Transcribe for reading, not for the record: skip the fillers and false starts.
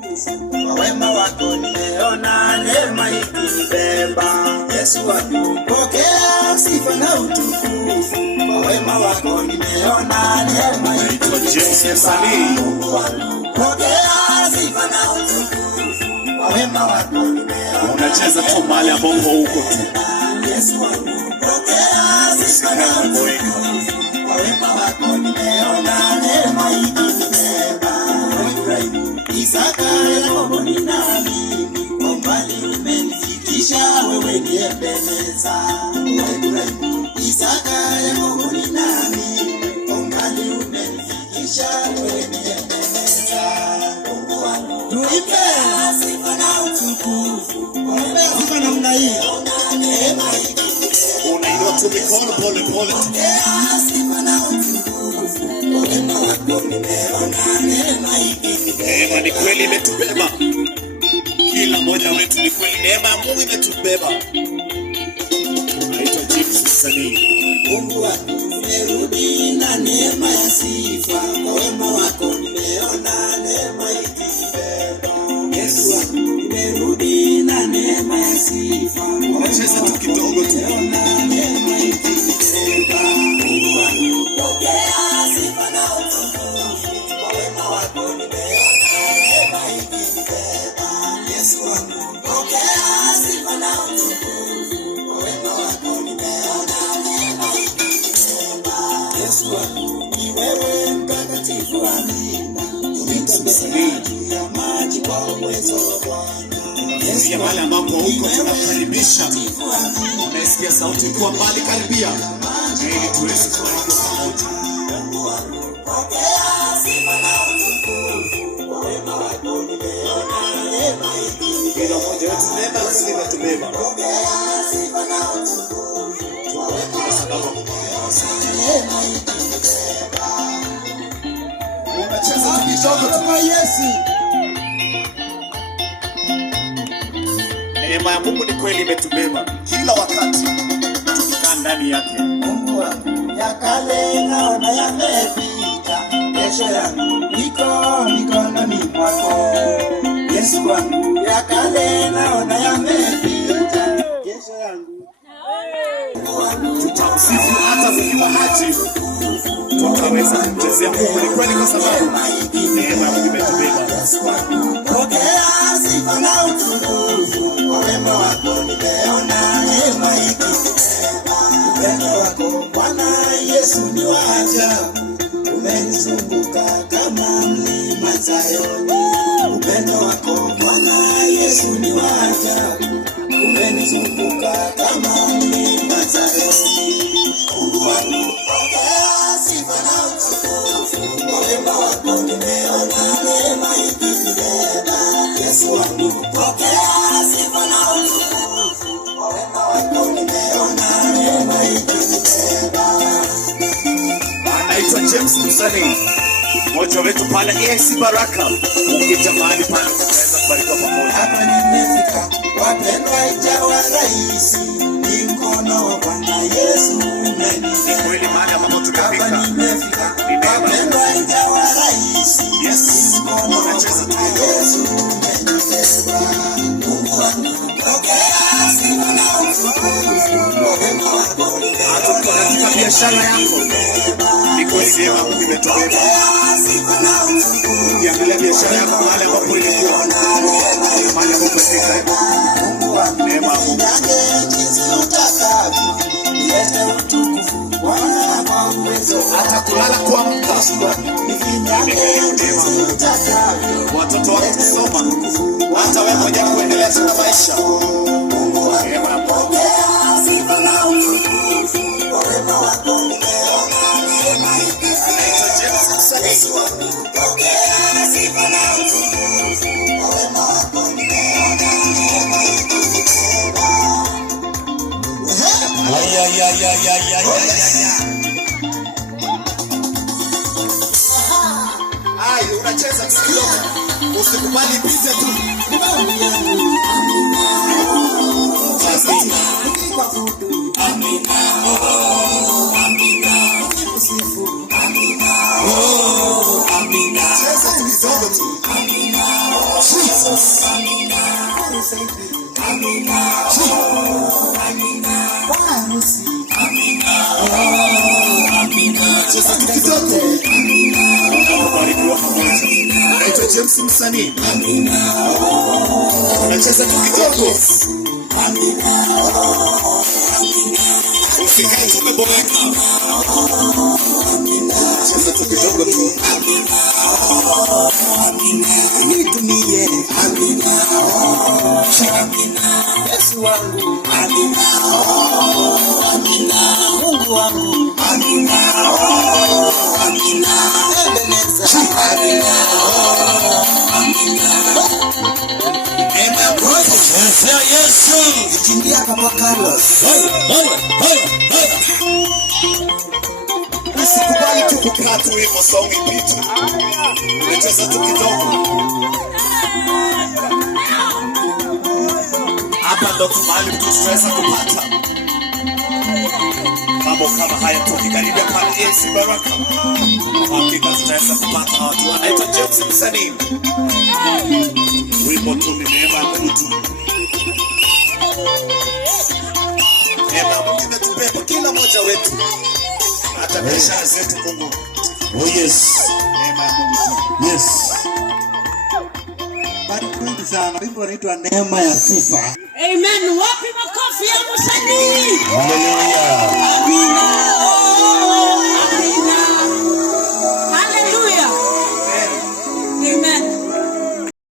Kwa wema wako nimeona neema ikinibeba. Yesu wakupokea sifa na utukufu. Kwa wema wako nimeona neema ikinibeba. Mungu wakupokea sifa na utukufu. Kwa wema wako nimeona. Unacheza tu mahali ambapo huko tu. Yesu wakupokea sifa na utukufu. Kwa wema wako nimeona neema ikinibeba. Isaka Yakobo ninaamini, kwa mbali umenifikisha, wewe ndiye Ebeneza. Isaka Yakobo ninaamini, kwa mbali umenifikisha, wewe ndiye Ebeneza. Mungu wangu tuimbe sifa na utukufu. Tuimbe sifa namna hii. Unainua tu mikono pole pole. Sifa na utukufu. Wema wako nimeona neema ikinibeba. Neema ni kweli imetubeba. Kila mmoja wetu ni kweli neema ya Mungu imetubeba. Naitwa James Msanii. Mungu wako umerudi na neema ya sifa. Kwa wema wako nimeona neema ikinibeba. Yesu wako umerudi na neema ya sifa. Unacheza tu kidogo tu. Neema ikinibeba. Mungu wako pokea sifa na utukufu. Kwa wema wako nimeona neema ikinibeba. Yesu wako pokea sifa na utukufu. Kwa wema wako nimeona neema ikinibeba. Yesu wako ni wewe mtakatifu, amina. Unitembea juu ya maji kwa uwezo wa Bwana. Yesu mahali ambapo huko tunakaribisha. Unasikia sauti kwa mbali, karibia. Ili tuweze kuwa pamoja. Mungu wangu pokea sifa na utukufu. Kwa wema wako nimeona neema ikinibeba. Kila mmoja wetu neema lazima imetubeba. Pokea sifa na utukufu. Kwa wema wako nimeona neema ikinibeba. Unacheza tu kidogo tu. Kwa Yesu. Neema ya Mungu ni kweli imetubeba kila wakati tukikaa ndani yake. Mungu wangu ya kale naona yamepita, kesho yangu iko mikononi mwako. Yesu wangu ya kale naona yamepita, kesho yangu tutamsifu hata zikiwa haji, tutaweza kumchezea Mungu. Ni kweli kwa sababu neema ya Mungu imetubeba. pokea sifa na utukufu. Kwa wema wako nimeona neema ikinibeba. Upendo wako Bwana Yesu ni wa ajabu, umenizunguka kama mlima Sayuni. Upendo wako Bwana Yesu ni wa ajabu, umenizunguka kama mlima Sayuni. Mungu wangu pokea sifa na utukufu. Kwa wema wako nimeona neema ikinibeba. Yesu wangu pokea sifa na utukufu. Kwa wema wako nimeona neema ikinibeba. Anaitwa James Msanii, mmoja wetu pale AIC Baraka. Ukija mahali pale tunaweza kubarikiwa pamoja. Hapa nimefika, wapendwa, ijawa rahisi, ni mkono wa Bwana Yesu umenibeba. Kweli mahali ambapo Hapa tumefika. nimefika, wapendwa, ijawa rahisi, Yes, ni mkono wa unacheza tu Bwana kidogo. Yesu umenibeba. Mungu wangu pokea sifa na utukufu. Kwa wema wako Hata katika biashara yako ni kweli neema ya Mungu imetubeba. pokea sifa na utukufu. Ukiangalia biashara yako mahali ambapo ilikuwa, mahali ambapo imefika, Mungu wangu neema ya Mungu. yake jinsi utakavyo, lete utukufu Bwana kwa uwezo Hata kulala kuamka, nifinyake jinsi utakavyo, watoto wako kusoma, hata wewe mwenyewe kuendelea na maisha. Mungu wangu Neema ya Mungu. pokea sifa na utukufu. Kwa wema wako nimeona neema ikinibeba. Anaitwa James Msanii. Yesu wangu pokea sifa na utukufu. Kwa wema wako nimeona neema ikinibeba. Ai, unacheza tu kidogo. Usikubali pite tu. Amina. Cheza tu kidogo tu. Cheza tu kidogo. Barikiwa pamoja. Naitwa James msanii. Nacheza tu kidogo. Usikae tumeboeka. Cheza tu kidogo tu. Nitumie. Yesu wangu. Mungu wangu. Yesu. Kimbia kama Carlos. Usikubali tu kukaa tu hivyo song ipite. Nacheza tu kidogo. Hapa ndo mahali mtu tunaweza kupata mambo kama haya tukikaribia pale AC Baraka. Hakika tutaweza kupata watu wanaitwa James msanii. Wimbo tu ni neema ya Mungu. Neema ya Mungu imetubeba kila mmoja wetu. Hata biashara zetu Mungu. Oh yes. Neema ya Mungu. Yes. Bariki sana. Wimbo unaitwa Neema ya Sifa. Amen. Wapi makofi ya msanii? Hallelujah. Amina.